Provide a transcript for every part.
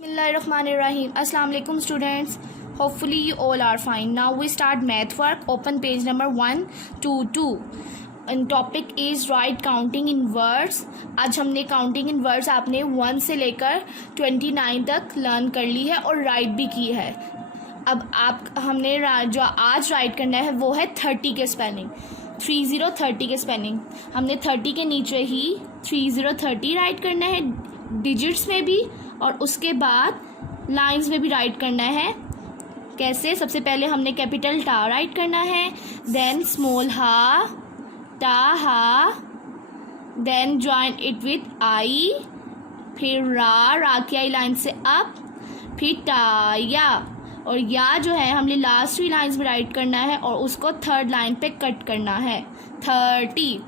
Bismillahirrahmanirrahim. Assalamu alaikum students. Hopefully you all are fine. Now we start math work. Open page number 122. And topic is write counting in words. आज हमने counting in words आपने 1 से लेकर 29 तक learn कर ली है और right भी की है। अब हमने जो आज राइट करना है वो है 30 के स्पेलिंग, 30 के स्पेलिंग। हमने 30 के नीचे ही 30 राइट करना है डिजिट्स में भी, और उसके बाद लाइंस में भी राइट करना है। कैसे? सबसे पहले हमने कैपिटल टा राइट करना है, देन स्मॉल हा, टा हा, then join it with I, फिर रा की आई लाइन से अप, फिर टा या, और या जो है हमने लास्ट 3 लाइन्स में राइट करना है और उसको 3rd लाइन पे कट करना है। 30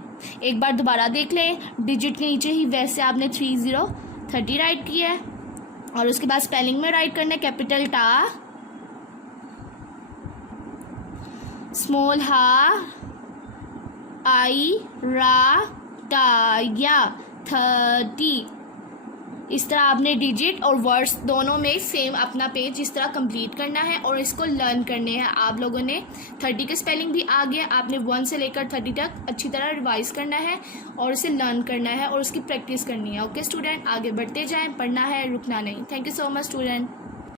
एक बार दोबारा देख लें, डिजिट के नीचे ही वैसे आपने 30 राइट किया है, और उसके बाद स्पेलिंग में राइट करना है कैपिटल टा, स्मॉल हा, आई, रा, टा, या, 30। इस तरह आपने डिजिट और वर्ड्स दोनों में सेम अपना पेज इस तरह कंप्लीट करना है और इसको लर्न करने हैं। आप लोगों ने 30 के स्पेलिंग भी आ गया, आपने 1 से लेकर 30 तक अच्छी तरह रिवाइज करना है और इसे लर्न करना है और उसकी प्रैक्टिस करनी है। ओके स्टूडेंट, आगे बढ़ते जाएं, पढ़ना है, रुकना नहीं। Thank you so much student.